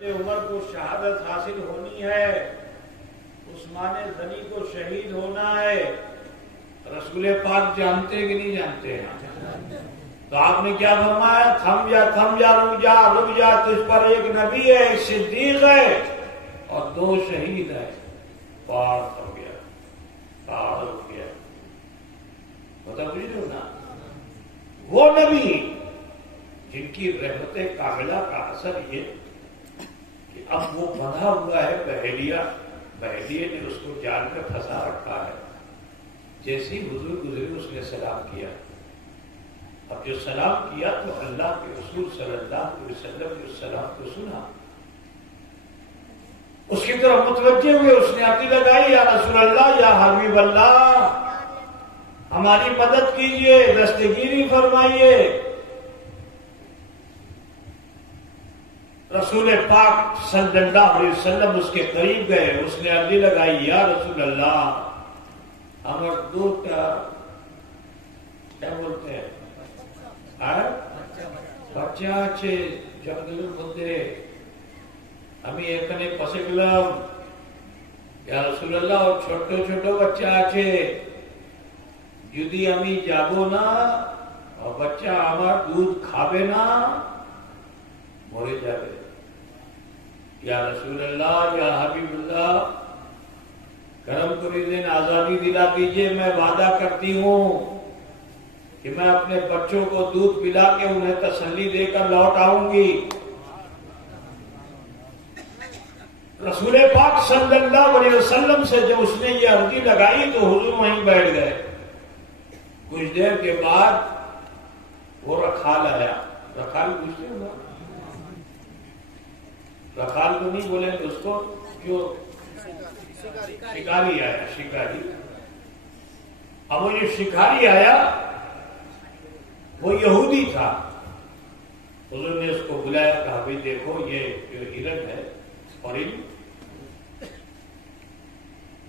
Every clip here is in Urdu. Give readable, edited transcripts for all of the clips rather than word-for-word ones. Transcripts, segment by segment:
عمر کو شہادت حاصل ہونی ہے، عثمان غنی کو شہید ہونا ہے، رسول پاک جانتے کہ نہیں جانتے ہیں؟ تو آپ نے کیا فرمایا؟ تھم جا رک جا، تجھ پر ایک نبی ہے، ایک صدیق ہے اور 2 شہید ہیں۔ پار ہو گیا، پار ہو گیا۔ بتا بجھو نا، وہ نبی جن کی رحمت کاملہ کا اثر یہ کہ اب وہ بندھا ہوا ہے بہلیے نے اس کو جان کر پھنسا رکھا ہے۔ جیسے ہی حضور گزرے اس نے سلام کیا، اب جو سلام کیا تو اللہ کے رسول صلی اللہ علیہ وسلم نے اس سلام کو سنا، اس کی طرف متوجہ ہوئے، اس نے عقیدہ لگائی، یا رسول اللہ، یا حبیب اللہ، ہماری مدد کیجئے، دستگیری فرمائیے۔ رسول پاک صلی اللہ علیہ وسلم اس کے قریب گئے، اس نے عرضی لگائی، یا رسول اللہ، ہمارے 2 کیا بولتے ہیں بچہ আছে জঙ্গলের মধ্যে, আমি এখানে ফসে গেলাম, ইয়া রাসূলুল্লাহ, ছোট ছোট বাচ্চা আছে, যদি আমি যাব না আর বাচ্চা আমার দুধ খাবে না, মরে যাবে। ইয়া রাসূলুল্লাহ, ইয়া হাবিবুল্লাহ, کرم کری دین، آزادی دلا دیجئے، میں وعدہ کرتی ہوں کہ میں اپنے بچوں کو دودھ پلا کے انہیں تسلی دے کر لوٹ آؤں گی۔ رسول پاک صلی اللہ علیہ وسلم سے جب اس نے یہ عرضی لگائی تو حضور وہیں بیٹھ گئے۔ کچھ دیر کے بعد وہ رکھال آیا، رکھال پوچھتے ہو نا، رکھال تو نہیں بولیں گے اس کو، جو شکاری آیا، شکاری۔ اب وہ جو شکاری آیا وہ یہودی تھا، حضور نے اس کو بلایا، کہا بھی دیکھو یہ جو ہرن ہے اور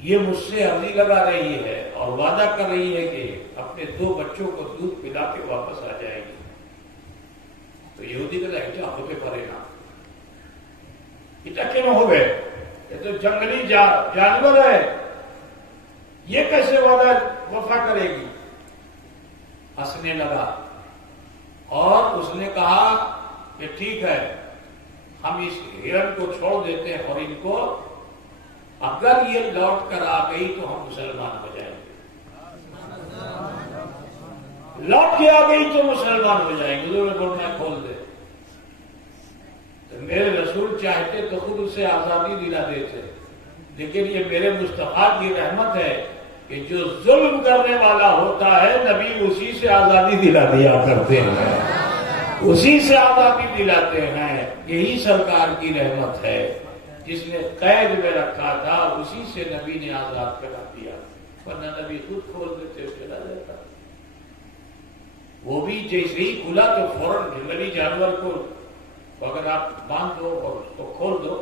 یہ مجھ سے عرضی لگا رہی ہے اور وعدہ کر رہی ہے کہ اپنے 2 بچوں کو دودھ پلا کے واپس آ جائے گی۔ تو یہودی کا لہجہ ہوتے پڑے نا، اتنے ہو گئے، یہ تو جنگلی جانور ہے، یہ کیسے وعدہ وفا کرے گی؟ ہنسنے لگا اور اس نے کہا کہ ٹھیک ہے، ہم اس ہرن کو چھوڑ دیتے ہیں اور ان کو اگر یہ لوٹ کر آ گئی تو ہم مسلمان ہو جائیں گے، لوٹ کے آ گئی تو مسلمان ہو جائیں گے۔ حضور نے بولنا کھول دے، میرے رسول چاہتے تو خود اسے آزادی دلا دیتے، لیکن یہ میرے مصطفیٰ کی رحمت ہے کہ جو ظلم کرنے والا ہوتا ہے نبی اسی سے آزادی دلا دیا کرتے ہیں، اسی سے آزادی دلاتے ہیں۔ یہی سرکار کی رحمت ہے، جس نے قید میں رکھا تھا اسی سے نبی نے آزاد کرا دیا، ورنہ نبی خود کھول دیتے چلا جاتا۔ وہ بھی جیسے ہی کھلا تو فوراً جنگلی جانور کو اگر آپ باندھ دو اور اس کو کھول دو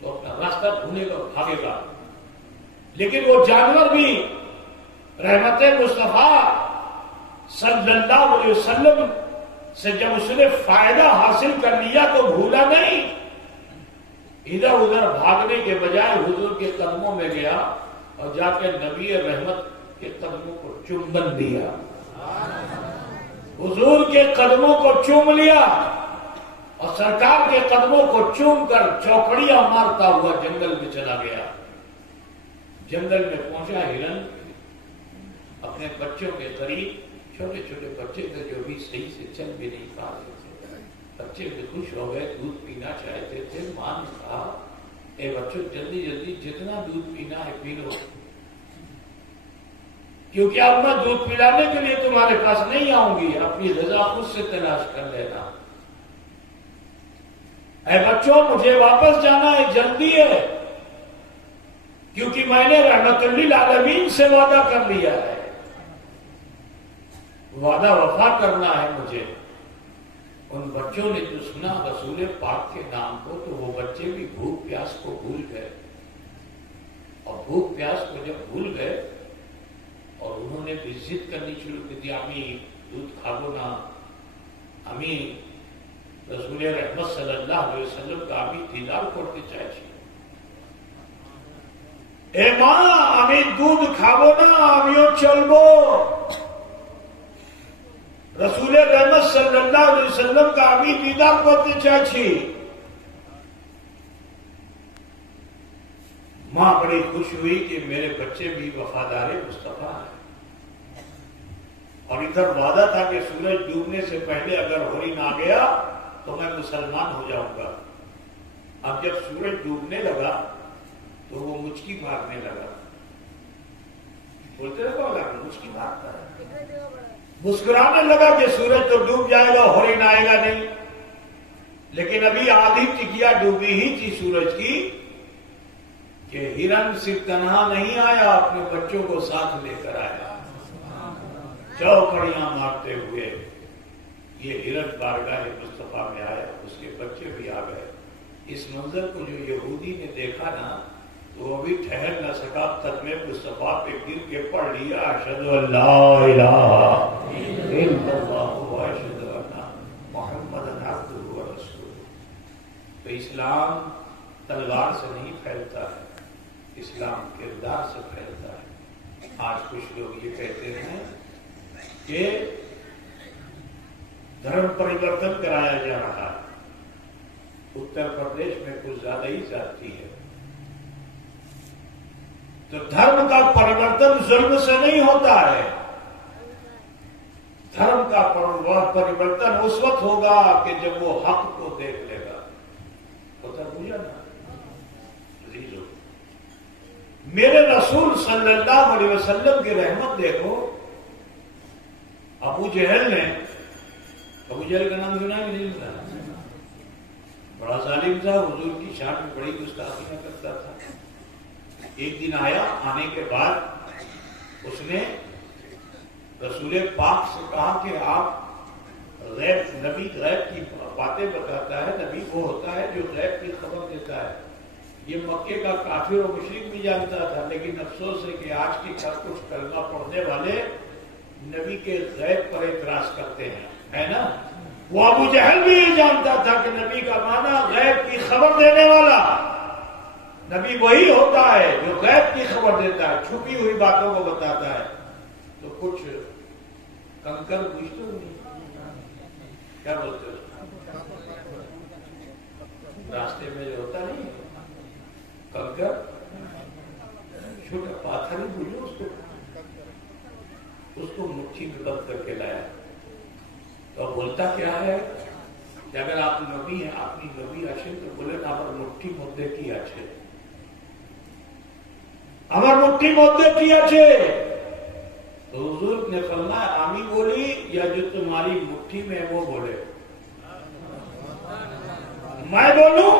تو اپنا راستہ ڈھونڈے گا اور بھاگے گا، لیکن وہ جانور بھی رحمت مصطفیٰ صلی اللہ علیہ وسلم سے جب اس نے فائدہ حاصل کر لیا تو بھولا نہیں، ادھر ادھر بھاگنے کے بجائے حضور کے قدموں میں گیا اور جا کے نبی رحمت کے قدموں کو چمبن دیا، حضور کے قدموں کو چوم لیا اور سرکار کے قدموں کو چوم کر چوکڑیاں مارتا ہوا جنگل میں چلا گیا۔ جنگل میں پہنچا، ہرن اپنے بچوں کے قریب، چھوٹے چھوٹے بچے تھے جو بھی صحیح سے چل بھی نہیں پا رہے تھے، بچے بھی خوش ہو گئے، دودھ پینا چاہتے تھے۔ ماں نے کہا، اے بچوں جلدی جلدی جتنا دودھ پینا ہے پی لو، کیونکہ اب میں دودھ پلانے کے لیے تمہارے پاس نہیں آؤں گی، اپنی غذا خود سے تلاش کر لینا۔ اے بچوں مجھے واپس جانا ہے، جلدی ہے، کیونکہ میں نے رحمت للعالمین سے وعدہ کر لیا ہے، وعدہ وفا کرنا ہے مجھے۔ ان بچوں نے جو سنا رسول پاک کے نام کو تو وہ بچے بھی بھوک پیاس کو بھول گئے، اور بھوک پیاس کو جب بھول گئے اور انہوں نے بھی ضد کرنی شروع کر دی، امی دودھ کھاگو نا، امی رسول رحمت صلی اللہ علیہ وسلم کا আমি দিদার করতে চাইছি। এ মা, আমি দুধ খাবো না, আমিও চলবো। رسول رحمت صلی اللہ علیہ وسلم کا আমি দিদার করতে চাইছি। ماں بڑی خوش ہوئی کہ میرے بچے بھی وفادار مصطفیٰ ہیں، اور ادھر وعدہ تھا کہ سورج ڈوبنے سے پہلے اگر ہورن آ گیا تو میں مسلمان ہو جاؤں گا۔ اب جب سورج ڈوبنے لگا تو وہ مچکی مارنے لگا، بولتے رہو مچکی مارتا ہے، مسکرانے لگا کہ سورج تو ڈوب جائے گا، ہورن آئے گا نہیں۔ لیکن ابھی آدھی ٹکیا ڈوبی ہی تھی سورج کی کہ ہرن صرف تنہا نہیں آیا، اپنے بچوں کو ساتھ لے کر آیا، چوکڑیاں مارتے ہوئے یہ ہرن بارگاہ مصطفیٰ میں آیا، اس کے بچے بھی آ گئے۔ اس منظر کو جو یہودی نے دیکھا نا تو وہ بھی ٹھہر نہ سکا، قدمِ مصطفیٰ پہ گر کے پڑھ لیا اشہد ان لا الہ الا اللہ واشہد ان محمد عبدہ ورسولہ۔ تو اسلام تلوار سے نہیں پھیلتا ہے، اسلام کردار سے پھیلتا ہے۔ آج کچھ لوگ یہ کہتے ہیں کہ دھرم پریورتن کرایا جا رہا ہے، اتر پردیش میں کچھ زیادہ ہی زیادتی ہے۔ تو دھرم کا پریورتن ظلم سے نہیں ہوتا ہے، دھرم کا پریورتن اس وقت ہوگا کہ جب وہ حق کو دیکھ لے گا۔ ہوتا بوجھا نا عزیزو، میرے رسول صلی اللہ علیہ وسلم کی رحمت دیکھو۔ ابو جہل کا نام سنا کہ نہیں سنا؟ بڑا ظالم تھا، حضور کی شان میں بڑی گستاخیاں کرتا تھا۔ ایک دن آیا، آنے کے بعد اس نے رسول پاک سے کہا کہ آپ نبی غیب کی باتیں بتاتا ہے، نبی وہ ہوتا ہے جو غیب کی خبر دیتا ہے۔ یہ مکے کا کافر و مشرک بھی جانتا تھا، لیکن افسوس ہے کہ آج کے کچھ کلمہ پڑھنے والے نبی کے غیب پر اعتراض کرتے ہیں، ہے نا؟ وہ ابو جہل بھی یہ جانتا تھا کہ نبی کا معنی غیب کی خبر دینے والا، نبی وہی ہوتا ہے جو غیب کی خبر دیتا ہے، چھپی ہوئی باتوں کو بتاتا ہے۔ تو کچھ کنکر پوچھتے نہیں، کیا بولتے ہو؟ راستے میں جو ہوتا نہیں کنکر، چھوٹا پاتھر ہی بولو اس کو مٹھی میں بند کر کے لایا۔ تو بولتا کیا ہے کہ اگر آپ نبی ہیں، اپنی نبی اچھے تو بولے نا پر مٹھی مدے کی اچھے، ہمار مٹھی مدے کی اچھے۔ تو حضور نے فرمایا آمی بولی یا جو تمہاری مٹھی میں وہ بولے؟ میں بولوں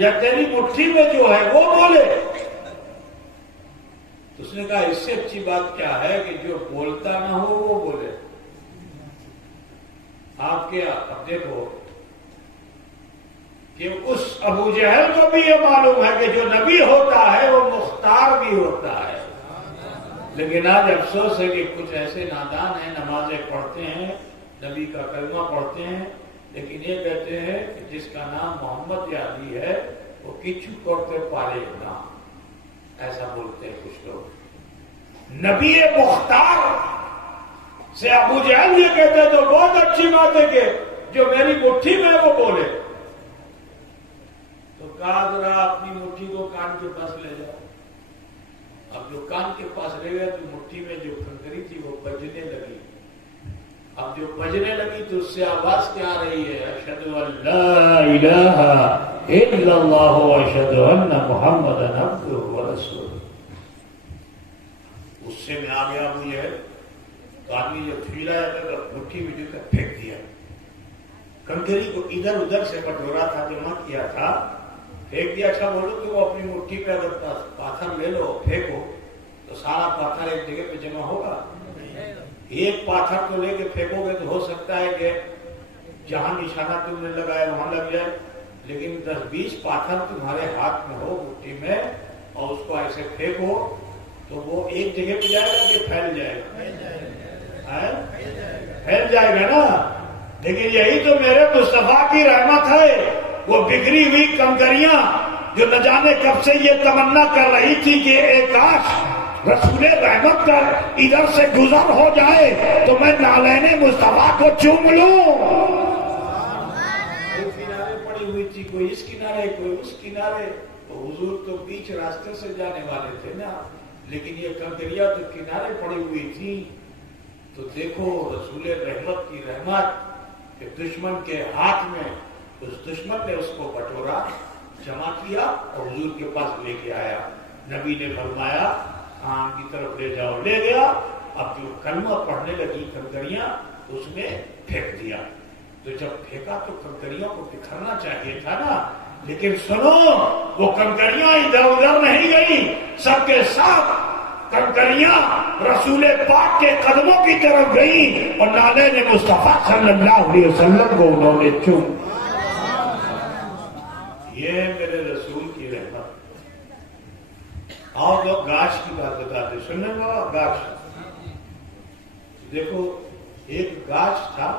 یا تیری مٹھی میں جو ہے وہ بولے؟ اس نے کہا اس سے اچھی بات کیا ہے کہ جو بولتا نہ ہو وہ بولے۔ آپ کیا اب دیکھو کہ اس ابو جہل کو بھی یہ معلوم ہے کہ جو نبی ہوتا ہے وہ مختار بھی ہوتا ہے، لیکن آج افسوس ہے کہ کچھ ایسے نادان ہیں، نمازیں پڑھتے ہیں، نبی کا کلمہ پڑھتے ہیں، لیکن یہ کہتے ہیں کہ جس کا نام محمد یا علی ہے وہ کچھ کرتے پالے نہ، ایسا بولتے ہیں کچھ لوگ۔ نبی مختار سے ابو جہل یہ کہتے ہیں تو بہت اچھی بات ہے کہ جو میری مٹھی میں وہ بولے۔ تو کہا ذرا اپنی مٹھی کو کان کے پاس لے جاؤ۔ اب جو کان کے پاس لے گیا تو مٹھی میں جو کنکری تھی وہ بجنے لگی۔ اب جو بجنے لگی تو اس سے آواز کیا آ رہی ہے؟ اشہد ان لا الہ الا اللہ واشہد ان محمدا عبدہ ورسولہ۔ غصے میں آ گیا مجھے، تو آدمی جب پھیلا تو مٹھی میں جو پھینک دیا، کنکری کو ادھر ادھر سے کٹورا تھا جمع کیا تھا، پھینک دیا۔ اچھا بولو کہ وہ اپنی مٹھی پہ اگر پاتھر لے لو پھینکو تو سارا پاتھر ایک جگہ پہ جمع ہوگا؟ ایک پاتھر تو لے کے پھینکو گے تو ہو سکتا ہے کہ جہاں نشانہ تم نے لگایا وہاں لگ جائے، لیکن 10-20 پاتھر تمہارے ہاتھ میں ہو مٹھی میں اور اس کو ایسے پھینکو تو وہ ایک جگہ پہ جائے گا کہ پھیل جائے گا؟ پھیل جائے گا نا۔ لیکن یہی تو میرے مصطفیٰ کی رحمت ہے. وہ بگڑی ہوئی کنکریاں جو نہ جانے کب سے یہ تمنا کر رہی تھی کہ ایک کاش رسول رحمت کا ادھر سے گزر ہو جائے تو میں نالین مصطفیٰ کو چوم لوں. کنارے پڑی ہوئی تھی، کوئی اس کنارے کوئی اس کنارے. تو حضور تو بیچ راستے سے جانے والے تھے نا، لیکن یہ کنکریاں تو کنارے پڑی ہوئی تھی. تو دیکھو رسول رحمت کی رحمت کہ دشمن کے ہاتھ میں اس دشمن نے اس کو بٹورا، جمع کیا اور حضور کے پاس لے کے آیا. نبی نے فرمایا خان کی طرف لے جاؤ. لے گیا. اب جو کلمہ پڑھنے لگی کنکریاں اس میں پھینک دیا. تو جب پھینکا تو کنکریوں کو بکھرنا چاہیے تھا نا، لیکن سنو وہ کنکریاں ادھر ادھر نہیں گئی، سب کے ساتھ کنکریاں رسول پاک کے قدموں کی طرف گئیں اور نالین مصطفیٰ صلی اللہ علیہ وسلم کو انہوں نے چوم. یہ میرے رسول کی رحمت. اور لوگ گاش کی بات بتاتے، سننے گا گاش. دیکھو ایک گاش تھا،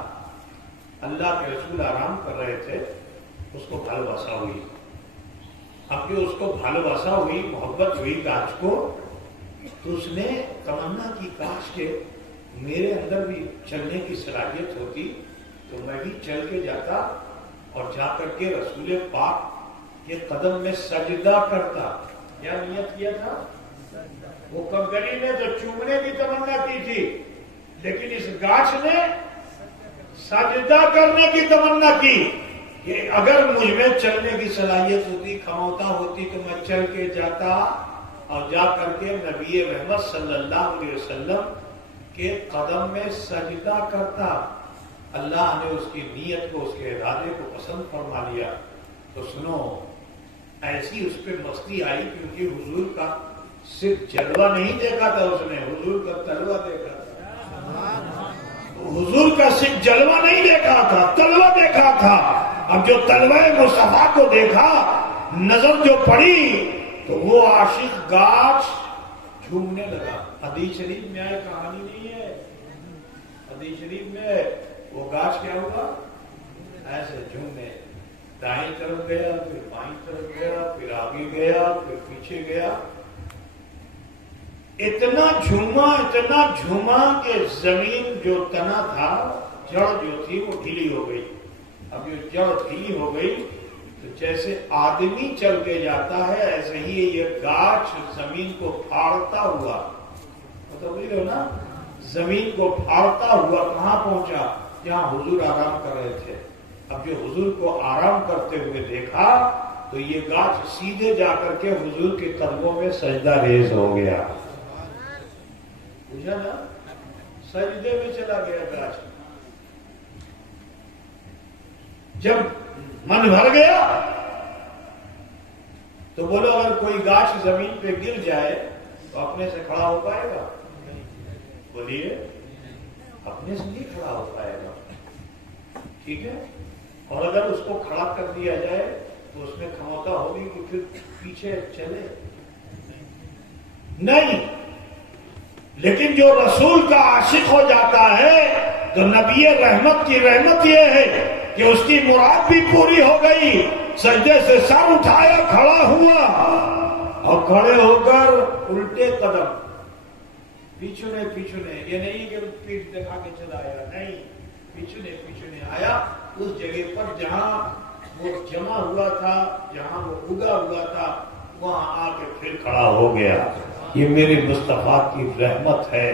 اللہ کے رسول آرام کر رہے تھے، اس کو بھالواسا ہوئی. اب جو اس کو بھالواسا ہوئی، محبت ہوئی گاش کو، تو اس نے تمنا کی کاش کے میرے اندر بھی چلنے کی صلاحیت ہوتی تو میں بھی چل کے جاتا اور جا کر کے رسول پاک کے قدم میں سجدہ کرتا. کیا نیت کیا تھا؟ وہ کنکری نے تو چومنے کی تمنا کی تھی، لیکن اس گاچھ نے سجدہ کرنے کی تمنا کی کہ اگر مجھ میں چلنے کی صلاحیت ہوتی، کھموتا ہوتی تو میں چل کے جاتا اور جا کر کے نبی رحمت صلی اللہ علیہ وسلم کے قدم میں سجدہ کرتا. اللہ نے اس کی نیت کو، اس کے ارادے کو پسند فرما لیا. تو سنو ایسی اس پہ مستی آئی کیونکہ حضور کا صرف جلوہ نہیں دیکھا تھا، اس نے حضور کا تلوہ دیکھا تھا. حضور کا صرف جلوہ نہیں دیکھا تھا، تلوہ دیکھا تھا. اب جو تلوہ مصطفیٰ کو دیکھا، نظر جو پڑی تو وہ عاشق گاچھ جھومنے لگا. حدیث شریف میں آئے، کہانی نہیں ہے. حدیث شریف میں وہ گاچھ کیا ہوا، ایسے جھومنے، دائیں طرف گیا، پھر بائیں طرف گیا، پھر آگے گیا، پھر پیچھے گیا. اتنا جھوما کہ زمین جو تنا تھا، جڑ جو تھی وہ ڈھیلی ہو گئی. اب جو جڑ ڈھیلی ہو گئی تو جیسے آدمی چل کے جاتا ہے ایسے ہی یہ گاچھ زمین کو پھاڑتا ہوا، مطلب ہو نا، زمین کو پھاڑتا ہوا کہاں پہنچا؟ جہاں حضور آرام کر رہے تھے. اب جو حضور کو آرام کرتے ہوئے دیکھا تو یہ گاچھ سیدھے جا کر کے حضور کے قدموں میں سجدہ ریز ہو گیا. بجھا نا، سجدے میں چلا گیا گاچھ. جب من بھر گیا تو بولو اگر کوئی گاچھ زمین پہ گر جائے تو اپنے سے کھڑا ہو پائے گا؟ بولیے، اپنے سے نہیں کھڑا ہو پائے گا. ٹھیک ہے. اور اگر اس کو کھڑا کر دیا جائے تو اس میں کھموتا ہوگی کہ پھر پیچھے چلے نہیں. لیکن جو رسول کا عاشق ہو جاتا ہے تو نبی رحمت کی رحمت یہ ہے کہ اس کی مراد بھی پوری ہو گئی. سجدے سے سر اٹھایا، کھڑا ہوا اور کھڑے ہو کر الٹے قدم، پیچھنے یہ نہیں کہ پیٹھ دکھا کے چلا آیا، نہیں، پیچھنے آیا اس جگہ پر جہاں وہ جمع ہوا تھا، جہاں وہ اگا ہوا تھا، وہاں آ کے پھر کھڑا ہو گیا. یہ میرے مصطفیٰ کی رحمت ہے.